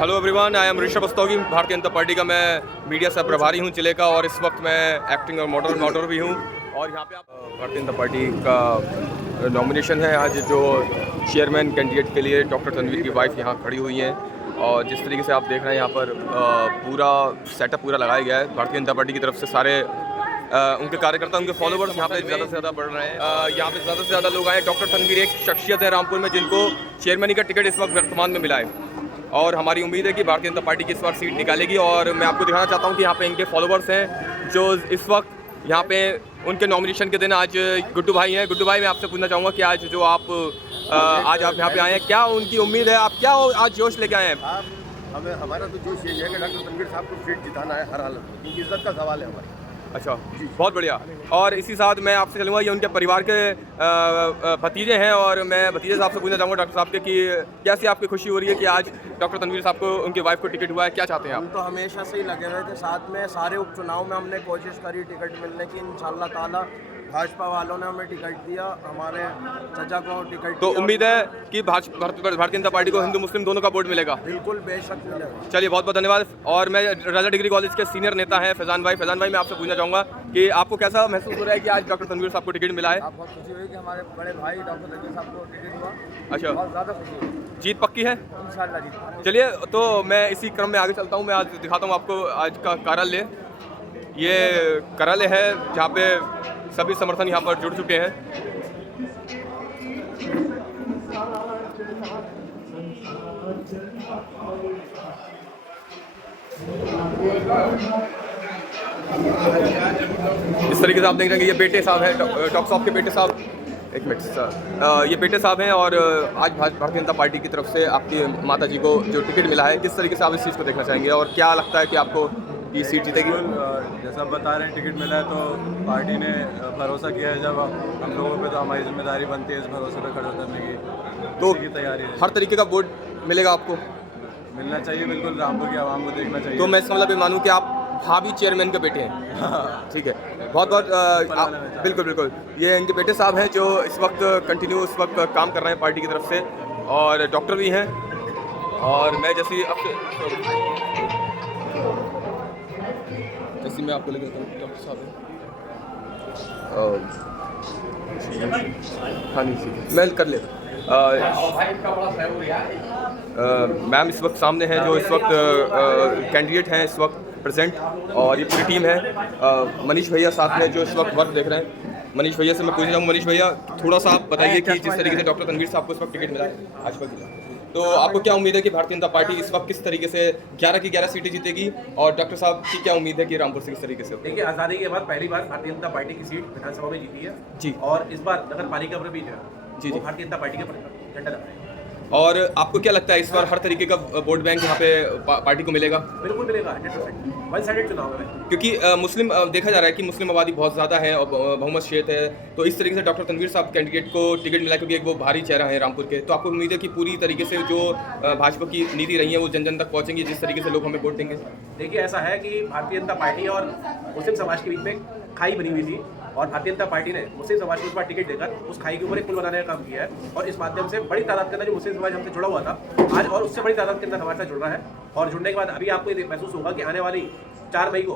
Hello everyone, I am Rishabh Rastogi. Bharatiya Janata party का मैं media से प्रभारी हूं जिले का, और इस वक्त मैं एक्टिंग और मॉडल भी हूं। और यहाँ पे आप भारतीय जनता पार्टी का नॉमिनेशन है आज, जो चेयरमैन कैंडिडेट के लिए डॉक्टर तनवीर की वाइफ यहाँ खड़ी हुई हैं। और जिस तरीके से आप देख रहे हैं यहाँ पर पूरा सेटअप पूरा लगाया गया है भारतीय जनता पार्टी की तरफ से। सारे उनके कार्यकर्ता, उनके फॉलोवर्स यहाँ पे ज़्यादा से ज़्यादा बढ़ रहे हैं। यहाँ पे ज़्यादा से ज़्यादा लोग आए। डॉक्टर तनवीर एक शख्सियत है रामपुर में जिनको चेयरमैनी का टिकट इस वक्त वर्तमान में मिला है, और हमारी उम्मीद है कि भारतीय जनता पार्टी की इस बार सीट निकालेगी। और मैं आपको दिखाना चाहता हूँ कि यहाँ पे इनके फॉलोवर्स हैं जो इस वक्त यहाँ पे उनके नॉमिनेशन के दिन आज गुड्डू भाई हैं। गुड्डू भाई, मैं आपसे पूछना चाहूँगा कि आज जो आप यहाँ पे आए हैं, क्या उनकी उम्मीद है, आप क्या आज जोश लेके आए हैं? हमें हमारा तो जोश यही है कि डॉक्टर तनवीर साहब को सीट जिताना है हर हालत में, क्योंकि इज्जत का सवाल है हमारा। अच्छा, बहुत बढ़िया। और इसी साथ मैं आपसे चलूँगा, ये उनके परिवार के भतीजे हैं, और मैं भतीजे साहब से पूछना चाहूँगा डॉक्टर साहब के कि कैसी आपकी खुशी हो रही है कि आज डॉक्टर तनवीर साहब को, उनकी वाइफ को टिकट हुआ है, क्या चाहते हैं आप? हम तो हमेशा से ही लगे हुए थे साथ में। सारे उपचुनाव में हमने कोशिश करी टिकट मिलने की। इंशाल्लाह ताला भाजपा वालों ने हमें टिकट दिया, हमारे चचा को टिकट तो दिया। उम्मीद है कि भारतीय जनता पार्टी को हिंदू मुस्लिम दोनों का वोट मिलेगा। बिल्कुल बेशक मिलेगा। चलिए, बहुत बहुत धन्यवाद। और मैं राजा डिग्री कॉलेज के सीनियर नेता हैं फैजान भाई। फैजान भाई, मैं आपसे पूछना चाहूँगा कि आपको कैसा महसूस हो रहा है कि आज डॉक्टर तनवीर साहब को टिकट मिला है? आप बहुत खुशी हुई कि हमारे बड़े भाई डॉक्टर तनवीर साहब को टिकट हुआ। अच्छा, बहुत ज़्यादा खुशी हुई। जीत पक्की है इंशाल्लाह जीत। चलिए, तो मैं इसी क्रम में आगे चलता हूँ। मैं आज दिखाता हूँ आपको आज का कार्यालय। ये कार्यालय है जहाँ पे सभी समर्थन यहाँ पर जुड़ चुके हैं। इस तरीके से आप देख रहे हैं कि ये बेटे साहब हैं, डॉक्टर साहब के बेटे साहब। एक मिनट सर, ये बेटे साहब हैं, और आज भारतीय जनता पार्टी की तरफ से आपकी माता जी को जो टिकट मिला है, किस तरीके से आप इस चीज़ को देखना चाहेंगे, और क्या लगता है कि आपको ये सीट जीतेगी? जैसा बता रहे हैं, टिकट मिला है तो पार्टी ने भरोसा किया है। जब हम लोगों पे, तो हमारी जिम्मेदारी बनती है इस भरोसे पे खड़े उतरने की। तो की तैयारी है। हर तरीके का वोट मिलेगा आपको? मिलना चाहिए, बिल्कुल। रामपुर की आवाम को देखना चाहिए। तो मैं इसका मतलब ये मानूँ कि आप भाभी चेयरमैन के बेटे हैं? ठीक है, बहुत बहुत बिल्कुल बिल्कुल। ये इनके बेटे साहब हैं जो इस वक्त कंटिन्यू इस वक्त काम कर रहे हैं पार्टी की तरफ से, और डॉक्टर भी हैं। और मैं जैसे मैं आपको लेकर डॉक्टर साहब हाँ नहीं, मैं कर लेता। मैम इस वक्त सामने हैं जो इस वक्त कैंडिडेट हैं इस वक्त प्रेजेंट, और ये पूरी टीम है। मनीष भैया साथ में जो इस वक्त वर्क देख रहे हैं। मनीष भैया से मैं पूछना चाहूँगा, मनीष भैया थोड़ा सा आप बताइए कि जिस तरीके से डॉक्टर तनवीर साहब को इस वक्त टिकट मिला है आज का, तो आपको क्या उम्मीद है कि भारतीय जनता पार्टी इस वक्त किस तरीके से 11 की 11 सीटें जीतेगी, और डॉक्टर साहब की क्या उम्मीद है कि रामपुर से किस तरीके से? देखिए, आज़ादी के बाद पहली बार भारतीय जनता पार्टी की सीट विधानसभा में जीती है जी, और इस बार नगर पालिका में भी जो है जी वो भारतीय जनता पार्टी का झंडा लगा है। और आपको क्या लगता है इस बार हर तरीके का वोट बैंक यहाँ पे पार्टी को मिलेगा? बिल्कुल मिलेगा, 100%। वन साइडेड चुनाव है, क्योंकि मुस्लिम देखा जा रहा है कि मुस्लिम आबादी बहुत ज़्यादा है और बहुमत क्षेत्र है। तो इस तरीके से डॉक्टर तनवीर साहब कैंडिडेट को टिकट मिला, क्योंकि एक वो भारी चेहरा है रामपुर के। तो आपको उम्मीद है कि पूरी तरीके से जो भाजपा की नीति रही है वो जन जन तक पहुँचेंगी, जिस तरीके से लोग हमें वोट देंगे? देखिए, ऐसा है कि भारतीय जनता पार्टी और मुस्लिम समाज के बीच में खाई बनी हुई थी, और भारतीय जनता पार्टी ने मुस्लिम समाज को इस बार टिकट देकर उस खाई के ऊपर एक पुल बनाने का काम किया है। और इस माध्यम से बड़ी तादाद के अंदर जो मुस्लिम समाज हमसे जुड़ा हुआ था आज, और उससे बड़ी तादाद के अंदर हमारे साथ जुड़ रहा है। और जुड़ने के बाद अभी आपको ये महसूस होगा कि आने वाली 4 मई को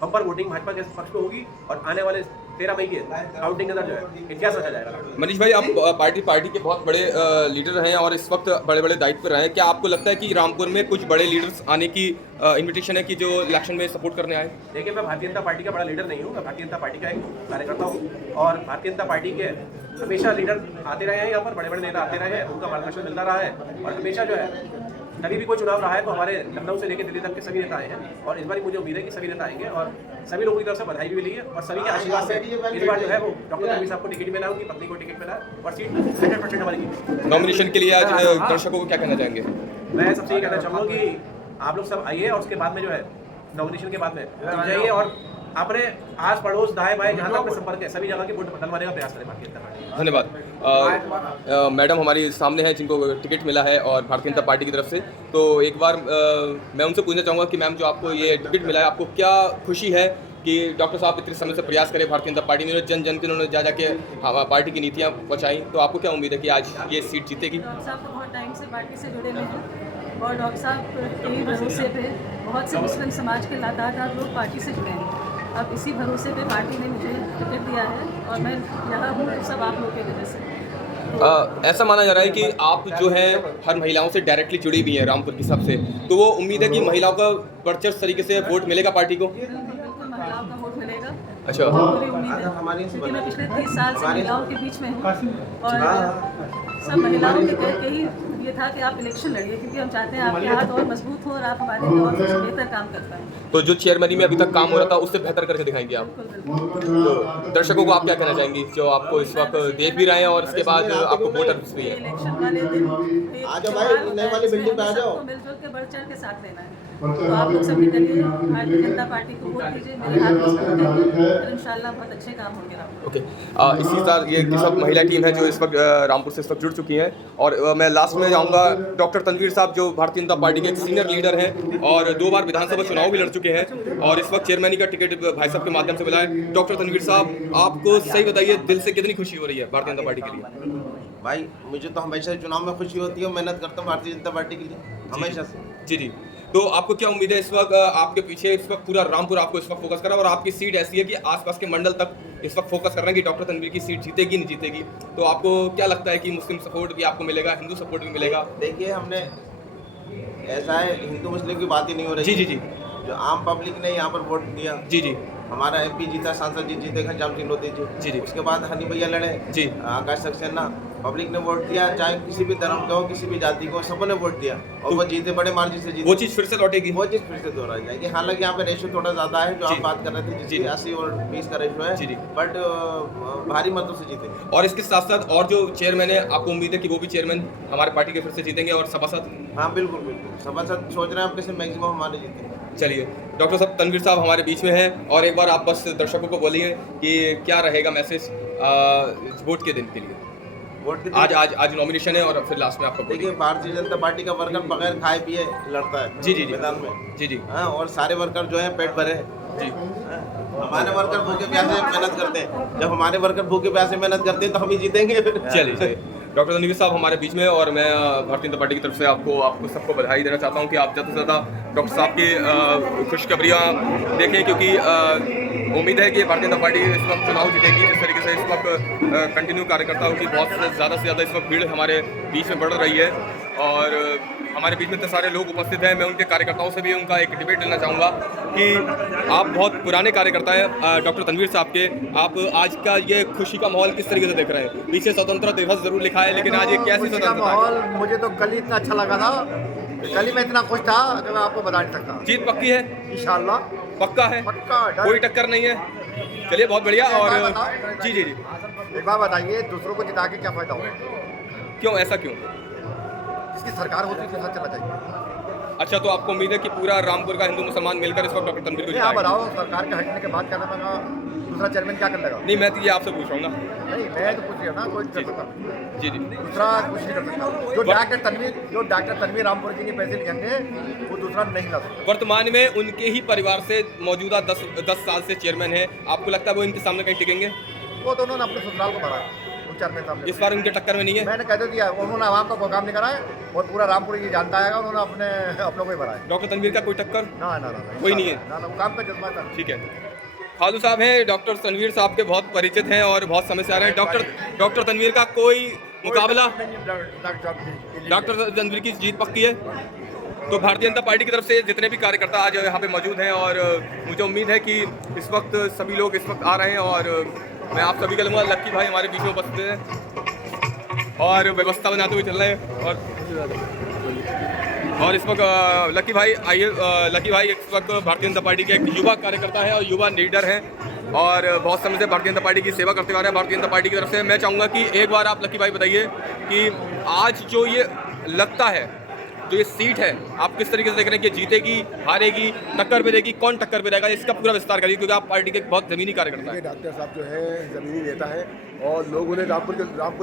बम्पर वोटिंग भाजपा के पक्ष में होगी, और आने वाले 13 मई के काउंटिंग के अंदर जो है इतिहास रचा जाएगा। मनीष भाई, आप पार्टी के बहुत बड़े लीडर हैं और इस वक्त बड़े बड़े दायित्व पर रहे हैं। क्या आपको लगता है कि रामपुर में कुछ बड़े लीडर्स आने की इन्विटेशन है कि जो इलेक्शन में सपोर्ट करने आए? देखिए, मैं भारतीय जनता पार्टी का बड़ा लीडर नहीं हूँ, मैं भारतीय जनता पार्टी का एक कार्यकर्ता हूँ, और भारतीय जनता पार्टी के हमेशा लीडर आते रहे हैं यहाँ पर, बड़े बड़े नेता आते रहे हैं, उनका मार्गदर्शन मिलता रहा है। और हमेशा जो है कभी भी कोई चुनाव रहा है तो हमारे लखनऊ से लेकर दिल्ली तक के सभी नेता आए हैं, और इस बार मुझे उम्मीद है कि सभी नेता आएंगे, और सभी लोगों की तरफ से बधाई भी मिली है, और सभी के आशीर्वाद से इस बार जो है वो डॉक्टर तनवीर साहब को टिकट मिला, उनकी पत्नी को टिकट मिला, और सीट 100% हमारी जीती। नॉमिनेशन के लिए आज दर्शकों को क्या कहना चाहेंगे? मैं सबसे ये कहना चाहूँगा कि आप लोग सब आइए, और उसके बाद में जो है नॉमिनेशन के बाद में जाइए, और अपने आस पड़ोस दाएं बाएं जहाँ तक अपने संपर्क है सभी जगह के वोट डलवाने का प्रयास करें भारतीय जनता पार्टी। धन्यवाद। मैडम हमारी सामने हैं जिनको टिकट मिला है और भारतीय जनता पार्टी की तरफ से। तो एक बार मैं उनसे पूछना चाहूँगा कि मैम, जो आपको ये टिकट मिला है, आपको क्या खुशी है कि डॉक्टर साहब इतने समय से प्रयास करें भारतीय जनता पार्टी ने, जन जन के उन्होंने जा जाके पार्टी की नीतियाँ पहुँचाई, तो आपको क्या उम्मीद है कि आज ये सीट जीतेगी? डॉक्टर साहब तो बहुत टाइम से पार्टी से जुड़े हुए हैं, और डॉक्टर साहब के ही भरोसे पे बहुत से मुस्लिम समाज के लातादार लोग पार्टी से जुड़े हैं। अब इसी भरोसे पे पार्टी ने मुझे टिकट दिया है और मैं यहाँ हूँ तो सब आप लोगों की वजह से। ऐसा माना जा रहा है कि आप जो है हर महिलाओं से डायरेक्टली जुड़ी भी हैं रामपुर की सबसे, तो वो उम्मीद है कि महिलाओं का वर्चस्व तरीके से वोट मिलेगा पार्टी को। बिल्कुल महिलाओं का वोट मिलेगा। अच्छा। पूरी उम्मीद है क्योंकि मैं पिछले 30 साल से महिलाओं के बीच में हूँ और सब महिलाओं के कह के ही ये था कि आप इलेक्शन लड़िए, क्योंकि हम चाहते हैं आपके हाथ और मजबूत हो और आप हमारे लिए और कुछ बेहतर काम कर पाएँ। तो जो चेयरमैनी में अभी तक काम हो रहा था उससे बेहतर करके दिखाएंगे आप। तो दर्शकों को आप क्या कहना चाहेंगी जो आपको इस वक्त देख भी रहे हैं और इसके बाद आपको वोटर्स भी है? इलेक्शन वाले दिन सबको मिलजुल के बढ़ चढ़ के साथ लेना है, तो आप लोग सब निकलिए, भारतीय जनता पार्टी को वोट दीजिए, मेरे हाथ मजबूत करिए और इंशाल्लाह बहुत अच्छे काम होंगे रामपुर। ओके, इसी साथ ये सब महिला टीम है जो इस वक्त रामपुर से इस वक्त जुड़ चुकी हैं और मैं लास्ट में जाऊंगा डॉक्टर तनवीर साहब जो भारतीय जनता पार्टी के एक सीनियर लीडर हैं और 2 बार विधानसभा चुनाव भी लड़ चुके हैं और इस वक्त चेयरमैनी का टिकट भाई साहब के माध्यम से मिला है। डॉक्टर तनवीर साहब, आपको सही बताइए, दिल से कितनी खुशी हो रही है भारतीय जनता पार्टी के लिए? भाई मुझे तो हमेशा चुनाव में खुशी होती है, मेहनत करता हूँ भारतीय जनता पार्टी के लिए हमेशा से। जी जी, तो आपको क्या उम्मीद है इस वक्त आपके पीछे इस वक्त पूरा रामपुर आपको इस वक्त फोकस कर रहा है और आपकी सीट ऐसी है कि आसपास के मंडल तक इस वक्त फोकस कर रहे हैं कि डॉक्टर तनवीर की सीट जीतेगी नहीं जीतेगी, तो आपको क्या लगता है कि मुस्लिम सपोर्ट भी आपको मिलेगा, हिंदू सपोर्ट भी मिलेगा? देखिए, हमने ऐसा है, हिंदू मुस्लिम की बात ही नहीं हो रही। जी जी जी, जो आम पब्लिक ने यहाँ पर वोट दिया, जी जी, हमारा MP जीता, सांसद जी जीते घनश्याम सिंह लोधी जी जी, उसके बाद हनी भैया लड़े जी, आकाश सक्सेना, पब्लिक ने वोट दिया, चाहे किसी भी धर्म का हो, किसी भी जाति को, सबने वोट दिया और वो जीते, बड़े मार्जिन से जीते। वो चीज़ फिर से लौटेगी, वो चीज़ फिर से दोहराई जाएगी। हालांकि यहाँ पे रेशो थोड़ा ज़्यादा है जो आप बात कर रहे थे, जिसकी 80 और 20 का रेशो है, बट भारी मतों से जीते। और इसके साथ साथ और जो चेयरमैन है, आपको उम्मीद है कि वो भी चेयरमैन हमारे पार्टी के फिर से जीतेंगे और सभासद? हाँ बिल्कुल बिल्कुल, सभासद सोच रहे हैं अपने से मैक्सिमम हमारे जीते। चलिए, डॉक्टर साहब तनवीर साहब हमारे बीच में हैं और एक बार आप बस दर्शकों को बोलिए कि क्या रहेगा मैसेज वोट के दिन के लिए? वोट के आज नॉमिनेशन है और फिर लास्ट में आपको देखिए, भारतीय जनता पार्टी का वर्कर बगैर खाए पिए लड़ता है जी जी मैदान में। जी जी, हाँ, और सारे वर्कर जो है पेट भरे जी। हमारे वर्कर भूखे प्यासे मेहनत करते हैं, जब हमारे वर्कर भूखे प्यासे मेहनत करते हैं तो हम ही जीतेंगे। चलिए, डॉक्टर तनवीर साहब हमारे बीच में और मैं भारतीय जनता पार्टी की तरफ से आपको सबको बधाई देना चाहता हूं कि आप ज़्यादा से ज़्यादा डॉक्टर साहब की खुशखबरियाँ देखें, क्योंकि उम्मीद है कि भारतीय जनता पार्टी इस वक्त चुनाव जीतेगी। जिस तरीके से इस वक्त कंटिन्यू कार्यकर्ताओं की बहुत ज़्यादा से ज़्यादा इस वक्त भीड़ हमारे बीच में बढ़ रही है और हमारे बीच में इतने सारे लोग उपस्थित हैं। मैं उनके कार्यकर्ताओं से भी उनका एक डिबेट लेना चाहूँगा कि आप बहुत पुराने कार्यकर्ता हैं डॉक्टर तनवीर साहब के, आप आज का ये खुशी का माहौल किस तरीके से देख रहे हैं? पीछे स्वतंत्रता दिवस जरूर लिखा है, लेकिन आज ये कैसी स्वतंत्रता है? माहौल मुझे तो कल ही इतना अच्छा लगा था, कल ही मैं इतना खुश था कि मैं आपको बता नहीं सकता। जीत पक्की है? इंशाल्लाह पक्का है, पक्का, कोई टक्कर नहीं है। चलिए, बहुत बढ़िया। और जी जी जी, एक बात बताइए, दूसरों को जिता के क्या फायदा होगा? क्यों, ऐसा क्यों? जिसकी सरकार होती है उसके साथ चला चाहिए। अच्छा, तो आपको उम्मीद है कि पूरा रामपुर का हिंदू मुसलमान मिलकर इस वक्त डॉक्टर तनवीर को आप जिताएगा? बताओ, सरकार के हटने के बाद क्या लगा, दूसरा चेयरमैन क्या कर लेगा? नहीं, मैं तो ये आपसे पूछ रहा हूँ ना। नहीं, मैं तो पूछ रहा हूँ ना, कोई नहीं कर सकता। जी जी, दूसरा कुछ नहीं कर सकता। जो डॉक्टर तनवीर रामपुर जी के पैसे लेंगे वो दूसरा नहीं ला सकता। वर्तमान में उनके ही परिवार से मौजूदा 10 साल से चेयरमैन है, आपको लगता है वो इनके सामने कहीं टिकेंगे? वो तो उन्होंने अपने ससुराल को भरा, चेयरमैन सामने इस बार उनके टक्कर में नहीं है? मैंने कह तो दिया, उन्होंने आवाम का कोई काम नहीं करा है और पूरा रामपुर जी जानता है, उन्होंने अपनों को ही भरा है। डॉक्टर तनवीर का कोई टक्कर ना कोई नहीं है? ना, काम का जज्बा था। ठीक है। खालू साहब हैं, डॉक्टर तनवीर साहब के बहुत परिचित हैं और बहुत समय से आ रहे हैं। डॉक्टर तनवीर का कोई मुकाबला? डॉक्टर तनवीर की जीत पक्की है? तो भारतीय जनता पार्टी की तरफ से जितने भी कार्यकर्ता आज यहाँ पे मौजूद हैं और मुझे उम्मीद है कि इस वक्त सभी लोग इस वक्त आ रहे हैं और मैं आप सभी का लूँगा। लक्की भाई हमारे बीच में उपस्थित हैं और व्यवस्था बनाते हुए चल रहे हैं और इस वक्त लक्की भाई आइए। लक्की भाई इस वक्त भारतीय जनता पार्टी के एक युवा कार्यकर्ता है और युवा लीडर हैं और बहुत समय से भारतीय जनता पार्टी की सेवा करते आ रहे हैं। भारतीय जनता पार्टी की तरफ से मैं चाहूँगा कि एक बार आप लक्की भाई बताइए कि आज जो ये लगता है, जो ये सीट है, आप किस तरीके से देख रहे हैं कि जीतेगी, हारेगी, टक्कर पे देगी, कौन टक्कर पे रहेगा, इसका पूरा विस्तार करिए क्योंकि आप पार्टी के बहुत ज़मीनी कार्यकर्ता हैं। डॉक्टर साहब जो है ज़मीनी नेता है और लोग उन्हें रामपुर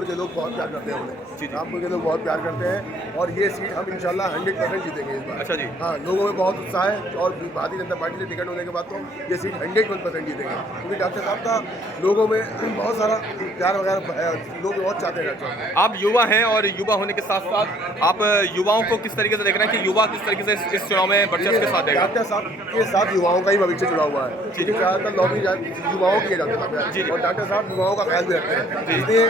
के लोग बहुत प्यार करते हैं उन्हें। रामपुर के लोग बहुत प्यार करते हैं और ये सीट हम इंशाल्लाह 100% जीतेंगे इस बार। अच्छा जी। हाँ, लोगों में बहुत उत्साह है और भारतीय जनता पार्टी से टिकट होने के बाद तो ये सीट 100% जीतेंगे क्योंकि डॉक्टर साहब का लोगों में बहुत सारा प्यार वगैरह, लोग बहुत चाहते हैं। आप युवा हैं और युवा होने के साथ साथ आप युवाओं को किस किस तरीके से देख रहे हैं कि युवा किस तरीके से इस चुनाव में वर्चस्व के साथ देगा? डॉक्टर साहब के साथ युवाओं का ही भविष्य जुड़ा हुआ है, क्योंकि ज़्यादातर लॉबी युवाओं की जाता है और डॉक्टर साहब युवाओं का ख्याल भी रखते हैं, इसलिए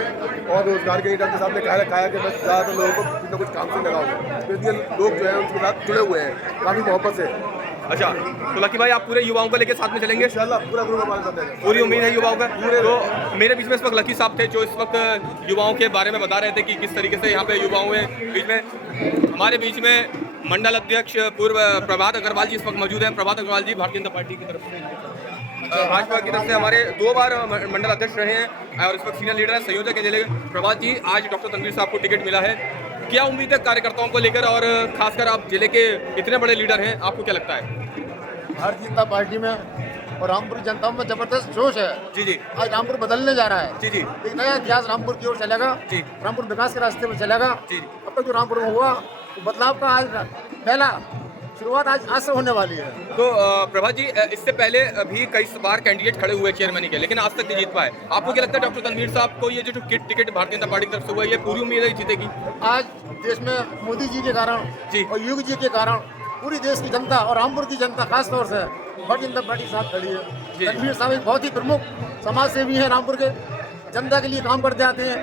और रोजगार के लिए डॉक्टर साहब ने कहा है कि बस ज़्यादातर लोगों को कुछ न कुछ काम से लगाओ, तो इसलिए लोग जो है उनके साथ जुड़े हुए हैं काफ़ी मोहब्बत से। अच्छा, तो लकी भाई आप पूरे युवाओं को लेकर साथ में चलेंगे? इंशाल्लाह पूरा ग्रुप हमारे साथ है, पूरी उम्मीद है युवाओं का। तो मेरे बीच में इस वक्त लकी साहब थे जो इस वक्त युवाओं के बारे में बता रहे थे कि किस तरीके से यहाँ पे युवाओं के बीच में, हमारे बीच में मंडल अध्यक्ष पूर्व प्रभात अग्रवाल जी इस वक्त मौजूद हैं। प्रभात अग्रवाल जी भारतीय जनता पार्टी की तरफ से, भाजपा की तरफ से हमारे 2 बार मंडल अध्यक्ष रहे हैं और इस वक्त सीनियर लीडर है, संयोजक है जिले के। प्रभात जी, आज डॉक्टर तनवीर साहब को टिकट मिला है, क्या उम्मीद है कार्यकर्ताओं को लेकर और खासकर आप जिले के इतने बड़े लीडर हैं, आपको क्या लगता है? भारतीय जनता पार्टी में और रामपुर जनता में जबरदस्त जोश है। जी जी, आज रामपुर बदलने जा रहा है। जी जी, एक नया इतिहास रामपुर की ओर चलेगा। जी, रामपुर विकास के रास्ते में चलेगा। जी, अब तक जो रामपुर में हुआ तो बदलाव का आज पहला शुरुआत आज से होने वाली है। तो प्रभात जी, इससे पहले भी कई बार कैंडिडेट खड़े हुए चेयरमैन के, लेकिन आज तक नहीं जीत पाए। आपको क्या लगता है डॉक्टर तनवीर साहब को ये जो टिकट भारतीय जनता पार्टी की तरफ से हुआ, ये पूरी उम्मीद है जीतेगी? आज देश में मोदी जी के कारण जी और योगी जी के कारण पूरी देश की जनता और रामपुर की जनता खास तौर से भारतीय जनता पार्टी के साथ खड़ी है। तनवीर साहब एक बहुत ही प्रमुख समाज सेवी हैं, रामपुर के जनता के लिए काम करते आते हैं।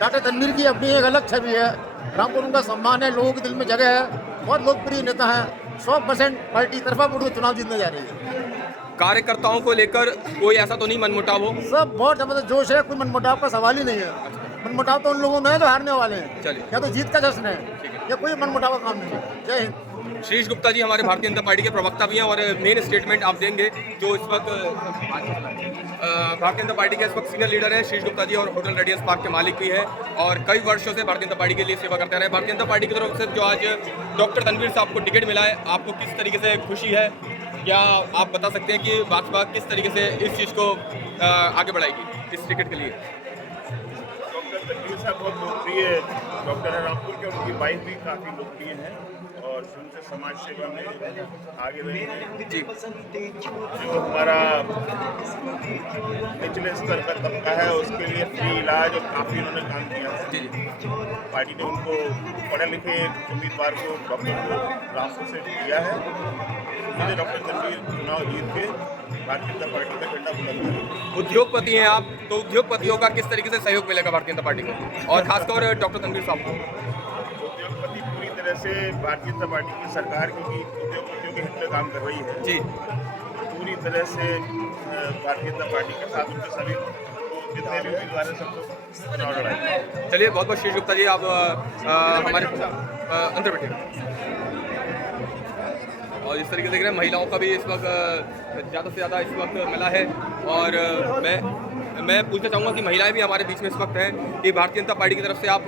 डॉक्टर तनवीर की अपनी एक अलग छवि है, रामपुर उनका सम्मान है, लोगों के दिल में जगह है, बहुत लोकप्रिय नेता है। 100% पार्टी तरफा वोट चुनाव जीतने जा रही है। कार्यकर्ताओं को लेकर कोई ऐसा तो नहीं मनमुटाव हो? सब बहुत जबरदस्त जोश है, कोई मनमुटाव का सवाल ही नहीं है। मनमुटाव तो उन लोगों में है जो हारने वाले हैं, चलिए, या तो जीत का जश्न है या कोई मनमुटाव का काम नहीं है। जय हिंद। शीश गुप्ता जी हमारे भारतीय जनता पार्टी के प्रवक्ता भी हैं और मेन स्टेटमेंट आप देंगे जो इस वक्त भारतीय जनता पार्टी के इस वक्त सीनियर लीडर हैं शीश गुप्ता जी, और होटल रेडियंस पार्क के मालिक भी हैं और कई वर्षों से भारतीय जनता पार्टी के लिए सेवा करते रहे। भारतीय जनता पार्टी की तरफ से जो आज डॉक्टर तनवीर साहब को टिकट मिला है, आपको किस तरीके से खुशी है? क्या आप बता सकते हैं कि भाजपा किस तरीके से इस चीज़ को आगे बढ़ाएगी इस टिकट के लिए? डॉक्टर तनवीर साहब बहुत लोकप्रिय डॉक्टर है रामपुर के, उनकी वाइफ भी काफ़ी लोकप्रिय है और शुरू से समाज सेवा में आगे रही है। जी, जो हमारा निचले स्तर का तबका है उसके लिए फ्री इलाज और काफ़ी उन्होंने काम किया है। जी जी, पार्टी ने उनको पढ़े लिखे उम्मीदवार को डॉक्टर को रामपुर से दिया है। मुझे डॉक्टर तनवीर चुनाव जीत के भारतीय जनता पार्टी का झंडा बुलंद करें। उद्योगपति हैं आप, तो उद्योगपतियों का किस तरीके से सहयोग मिलेगा भारतीय जनता पार्टी को और खासतौर डॉक्टर तनवीर साहब को? उद्योगपति पूरी तरह से भारतीय जनता पार्टी की सरकार, क्योंकि उद्योगपतियों के हित में काम कर रही है, जी, पूरी तरह से भारतीय जनता पार्टी के साथ उनके सभी जितने भी उम्मीदवार हैं सबको चुनाव लड़ाएंगे। चलिए, बहुत बहुत शीश गुप्ता जी, आप हमारे अंदर बैठे। और इस तरीके से देख रहे हैं महिलाओं का भी इस वक्त ज़्यादा से ज़्यादा इस वक्त मिला है और मैं पूछना चाहूँगा कि महिलाएं भी हमारे बीच में इस वक्त हैं कि भारतीय जनता पार्टी की तरफ से आप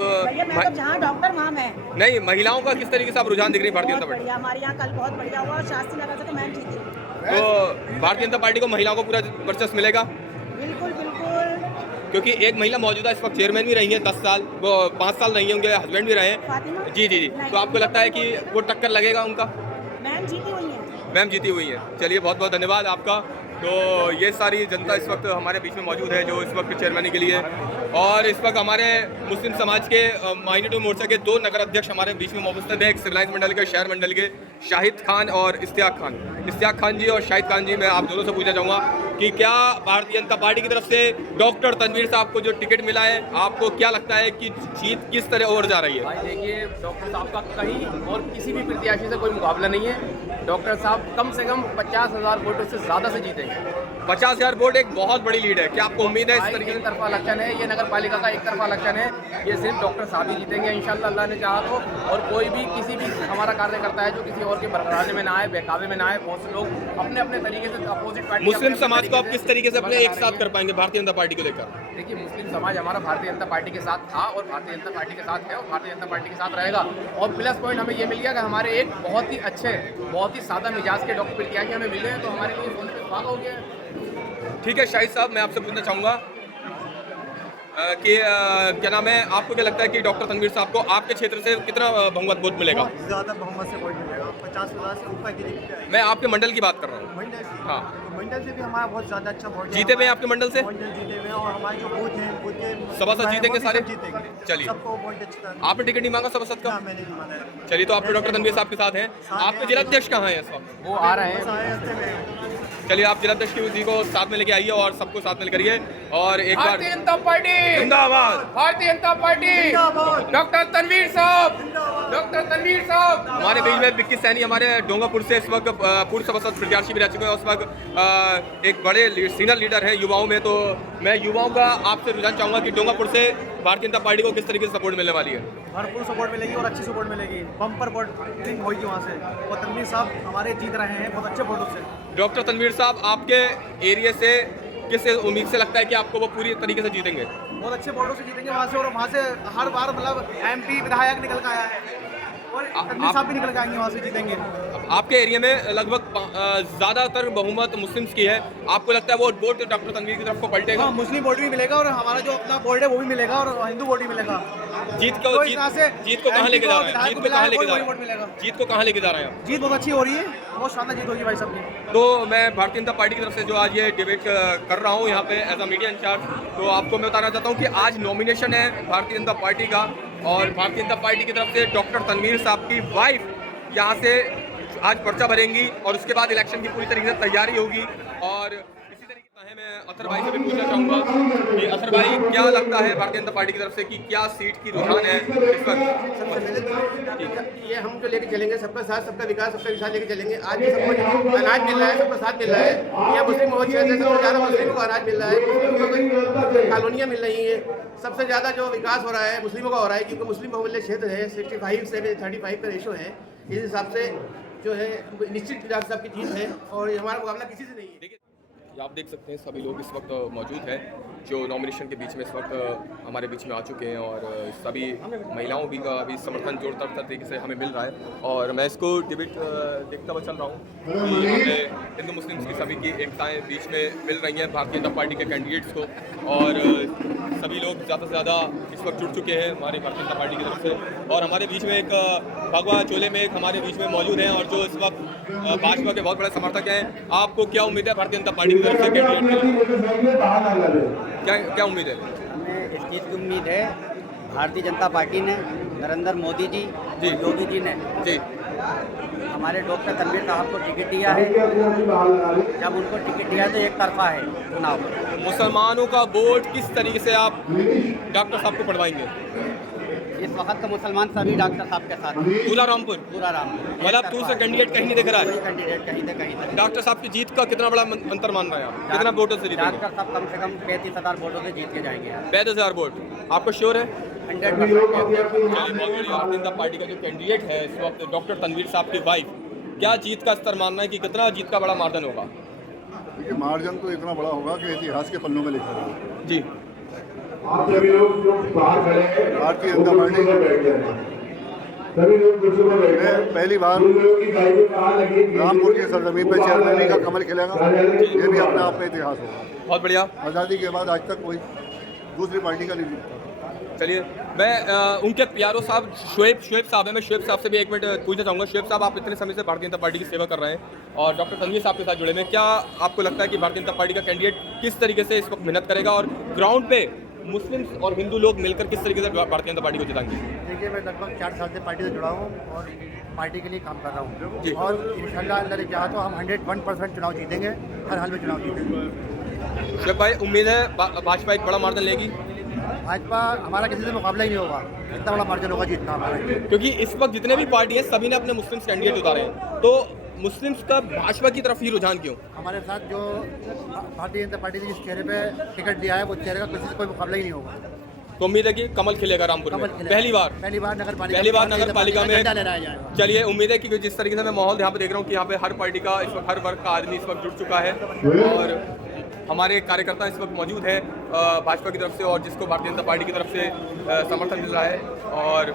जहाँ डॉक्टर वहाँ मैं नहीं, महिलाओं का किस तरीके से आप रुझान दिख रही है भारतीय जनता पार्टी? हमारे यहाँ कल बहुत बढ़िया हुआ और शास्त्री नगर से तो मैम जीती। तो भारतीय जनता पार्टी को महिलाओं को पूरा वर्चस्व मिलेगा? बिल्कुल बिल्कुल, क्योंकि एक महिला मौजूदा इस वक्त चेयरमैन भी रही है 10 साल, वो 5 साल रही है, उनके हस्बैंड भी रहे हैं। जी जी जी, तो आपको लगता है कि वो टक्कर लगेगा उनका? मैम जीती हुई है। मैम जीती हुई है। चलिए, बहुत बहुत धन्यवाद आपका। तो ये सारी जनता इस वक्त हमारे बीच में मौजूद है जो इस वक्त चेयरमैन के लिए, और इस वक्त हमारे मुस्लिम समाज के माइनॉरिटी मोर्चा के 2 नगर अध्यक्ष हमारे बीच में मौजूद है, एक सिविलाइंस मंडल के, शहर मंडल के शाहिद खान और इश्तियाक खान। इश्तियाक खान जी और शाहिद खान जी, मैं आप दोनों से पूछना चाहूँगा कि क्या भारतीय जनता पार्टी की तरफ से डॉक्टर तनवीर साहब को जो टिकट मिला है, आपको क्या लगता है कि जीत किस तरह और जा रही है? भाई देखिए, डॉक्टर साहब का कहीं और किसी भी प्रत्याशी से कोई मुकाबला नहीं है। डॉक्टर साहब कम से कम 50,000 वोटों से ज़्यादा से जीतेंगे। 50,000 वोट एक बहुत बड़ी लीड है। क्या आपको उम्मीद है इस तरीके एक तरफा इलेक्शन है, ये नगर पालिका का एक तरफा इलेक्शन है, ये सिर्फ डॉक्टर साहब ही जीतेंगे इंशाल्लाह, अल्लाह ने चाहा तो। और कोई भी किसी भी हमारा कार्यकर्ता है जो किसी और के बरकराने में ना आए, बहकावे में ना आए। बहुत से लोग अपने अपने तरीके से अपोजिट पार्टी, मुस्लिम समाज को आप किस तरीके से अपने एक साथ कर पाएंगे भारतीय जनता पार्टी को लेकर? देखिए, मुस्लिम समाज हमारा भारतीय जनता पार्टी के साथ था और भारतीय जनता पार्टी के साथ है और भारतीय जनता पार्टी के साथ रहेगा। और प्लस पॉइंट हमें ये मिल गया कि हमारे एक बहुत ही अच्छे, बहुत ही सादा मिजाज के डॉक्टर प्रत्याशी हमें मिले हैं, तो हमारे लिए सोने पे सुहागा हो गया है। ठीक है शाहिद साहब, मैं आपसे पूछना चाहूँगा, कि क्या नाम है, आपको क्या लगता है कि डॉक्टर तनवीर साहब को आपके क्षेत्र से कितना बहुमत वोट मिलेगा? ज़्यादा बहुमत से वोट मिलेगा, 50,000 से ऊपर की दिक्कत है। मैं आपके मंडल की बात कर रहा हूँ। मंडल से, हाँ, तो मंडल से भी हमारा बहुत ज़्यादा अच्छा वोट जीते हुए हैं आपके मंडल से? मंडल जीते हुए हैं, और हमारे जो बूथ हैं, बूथ के सभासद जीतेंगे सारे? जीतेंगे। चलिए। सबको वोट अच्छा। आपने टिकट नहीं मांगा सभासद का? हाँ, मैंने नहीं मांगा है। चलिए, तो आप डॉक्टर तनवीर साहब के साथ हैं। आपके जिलाध्यक्ष कहाँ हैं इस वक्त? वो आ रहे हैं। सारे रास्ते में। चलिए, आप जिलाध्यक्ष जी को साथ में लेके आइए और सबको साथ में करिए। और एक बार भारतीय जनता पार्टी जिंदाबाद, भारतीय जनता पार्टी, डॉक्टर तनवीर साहब, डॉक्टर तनवीर साहब। हमारे बीच में विक्की सैनी हमारे डोंगापुर से इस वक्त पूर्व सभासद प्रत्याशी भी रह चुके हैं। उस वक्त एक बड़े सीनियर लीडर है युवाओं में, तो मैं युवाओं का आपसे रुझान चाहूँगा कि डोंगापुर से भारतीय जनता पार्टी को किस तरीके से सपोर्ट मिलने वाली है? भरपूर सपोर्ट मिलेगी और अच्छी सपोर्ट मिलेगी, बम्पर वोटिंग होगी वहाँ से, और तनवीर साहब हमारे जीत रहे हैं बहुत अच्छे वोटों से। डॉक्टर तनवीर साहब, आपके एरिया से किस उम्मीद से लगता है कि आपको वो पूरी तरीके से जीतेंगे? बहुत अच्छे वोटों से जीतेंगे वहाँ से, और वहाँ से हर बार मतलब MP विधायक निकल कर आया है, और तनवीर साहब भी निकल के आएंगे, वहाँ से जीतेंगे। आपके एरिया में लगभग ज़्यादातर बहुमत मुस्लिम्स की है, आपको लगता है वो वोट डॉक्टर तनवीर की तरफ को पलटेगा? हाँ, मुस्लिम वोट भी मिलेगा और हमारा जो अपना वोट है वो भी मिलेगा, और हिंदू वोट भी मिलेगा। जीत को कहाँ लेके जा रहे हैं? जीत को कहाँ लेके जा रहे हैं? जीत को कहाँ लेके जा रहे हैं? जीत बहुत अच्छी हो रही है, बहुत शानदार जीत होगी भाई सबकी। तो मैं भारतीय जनता पार्टी की तरफ से जो आज ये डिबेट कर रहा हूँ यहाँ पे एज अ मीडिया इंचार्ज, तो आपको मैं बताना चाहता हूँ कि आज नॉमिनेशन है भारतीय जनता पार्टी का, और भारतीय जनता पार्टी की तरफ से डॉक्टर तनवीर साहब की वाइफ यहाँ से आज पर्चा भरेंगी, और उसके बाद इलेक्शन की पूरी तरीके से तैयारी होगी। और इसी तरीके से मैं असर भाई से भी पूछना चाहूँगा कि असर भाई, क्या लगता है भारतीय जनता पार्टी की तरफ से कि क्या सीट की रुझान है इस वक्त? ये हम जो लेके चलेंगे, सबका साथ, सबका विकास, सबका विकास लेके चलेंगे। आज भी सबको अनाज मिल रहा है, सबका साथ मिल रहा है। यहाँ मुस्लिम बहुत क्षेत्र से सबसे ज़्यादा मुस्लिमों को अनाज मिल रहा है, मुस्लिमों को कॉलोनियाँ मिल रही हैं। सबसे ज़्यादा जो विकास हो रहा है मुस्लिमों का हो रहा है, क्योंकि मुस्लिम बहुल्य क्षेत्र है, 65 से 35 का रेशो है। इस हिसाब से जो है निश्चित डॉक्टर साहब की जीत है, और हमारा मुकाबला किसी से नहीं है। आप देख सकते हैं सभी लोग इस वक्त मौजूद हैं जो नॉमिनेशन के बीच में इस वक्त हमारे बीच में आ चुके हैं, और सभी महिलाओं भी का भी समर्थन जोरदार तरीके से हमें मिल रहा है। और मैं इसको डिबेट देखता हुआ चल रहा हूँ कि यहाँ पे हिंदू मुस्लिम्स की सभी की एकताएं बीच में मिल रही हैं भारतीय जनता पार्टी के कैंडिडेट्स को, और सभी लोग ज़्यादा से ज़्यादा इस वक्त जुड़ चुके हैं हमारी भारतीय जनता पार्टी की तरफ से। और हमारे बीच में एक भगवा चोले में एक हमारे बीच में मौजूद हैं, और जो इस वक्त भाजपा के बहुत बड़े समर्थक हैं। आपको क्या उम्मीद है भारतीय जनता पार्टी की तरफ से कैंडिडेट? क्या उम्मीद है? हमें इस चीज़ की उम्मीद है, भारतीय जनता पार्टी ने, नरेंद्र मोदी जी, योगी जी ने जी हमारे डॉक्टर तनवीर साहब को टिकट दिया है। जब उनको टिकट दिया तो एक तरफा है चुनाव। मुसलमानों का वोट किस तरीके से आप डॉक्टर साहब को पढ़वाएंगे? इस वक्त तो मुसलमान सभी डॉक्टर साहब के साथ, पूरा रामपुर मतलब दूसरा कैंडिडेट कहीं नहीं दिख रहा है? कैंडिडेट कहीं से कहीं तक। डॉक्टर साहब की जीत का कितना बड़ा अंतर मान रहे हैं आप? कितना वोटों से जीतेंगे? डॉक्टर साहब कम से कम 35,000 वोटों से जीत के जाएंगे। 35,000 वोट आपको श्योर है? 100%। भारतीय जनता पार्टी का जो कैंडिडेट है इस वक्त डॉक्टर तनवीर साहब की वाइफ, क्या जीत का स्तर मानना है कि कितना जीत का बड़ा मार्जिन होगा? देखिए, मार्जिन तो इतना बड़ा होगा कि इतिहास के पन्नों में लिखा होगा जी। भारतीय जनता पार्टी पहली बार रामपुर की सरजमीन पर चेयरमैन का कमल खिलेगा, ये भी अपने आप में इतिहास होगा। बहुत बढ़िया। आज़ादी के बाद आज तक कोई दूसरी पार्टी का नहीं जीता। चलिए, मैं उनके प्यारो साहब शुएब साहब हैं, मैं शुएब साहब से भी एक मिनट पूछना चाहूँगा। शुएब साहब, आप इतने समय से भारतीय जनता पार्टी की सेवा कर रहे हैं और डॉक्टर तनवीर साहब के साथ जुड़े हैं, क्या आपको लगता है कि भारतीय जनता पार्टी का कैंडिडेट किस तरीके से इस वक्त मेहनत करेगा, और ग्राउंड पे मुस्लिम्स और हिंदू लोग मिलकर किस तरीके से भारतीय जनता पार्टी को जिताएंगे? देखिए, मैं लगभग 4 साल से पार्टी से जुड़ा हूँ और पार्टी के लिए काम कर रहा हूँ, और इंशाल्लाह अल्लाह चाहा तो हम 101% चुनाव जीतेंगे, हर हाल में चुनाव जीतेंगे। शुएब भाई, उम्मीद है भाजपा एक बड़ा मार्जिन लेगी? भाजपा हमारा किसी से मुकाबला ही नहीं होगा, इतना बड़ा मार्जिन होगा जीतना हमारा। क्योंकि इस वक्त जितने भी पार्टी हैं सभी ने अपने मुस्लिम कैंडिडेट उतारे हैं, तो मुस्लिम्स का भाजपा की तरफ ही रुझान क्यों? हमारे साथ जो भारतीय जनता पार्टी ने जिस चेहरे पे टिकट दिया है वो चेहरे का किसी से कोई मुकाबला ही नहीं होगा। तो उम्मीद है कि कमल खिलेगा रामपुर में पहली बार नगर पालिका में। चलिए, उम्मीद है कि जिस तरीके से मैं माहौल यहाँ पे देख रहा हूँ कि यहाँ पे हर पार्टी का इस वक्त, हर वर्ग का आदमी इस वक्त जुड़ चुका है, और हमारे कार्यकर्ता इस वक्त मौजूद है भाजपा की तरफ से, और जिसको भारतीय जनता पार्टी की तरफ से समर्थन मिल रहा है। और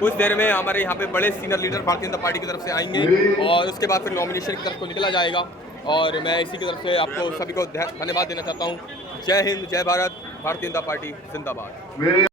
कुछ देर में हमारे यहाँ पे बड़े senior leader Bharatiya Janata party की तरफ से आएंगे, और उसके बाद फिर नॉमिनेशन की तरफ को निकला जाएगा। और मैं इसी की तरफ से आपको सभी को धन्यवाद देना चाहता हूँ। जय हिंद, जय भारत, भारतीय जनता पार्टी जिंदाबाद।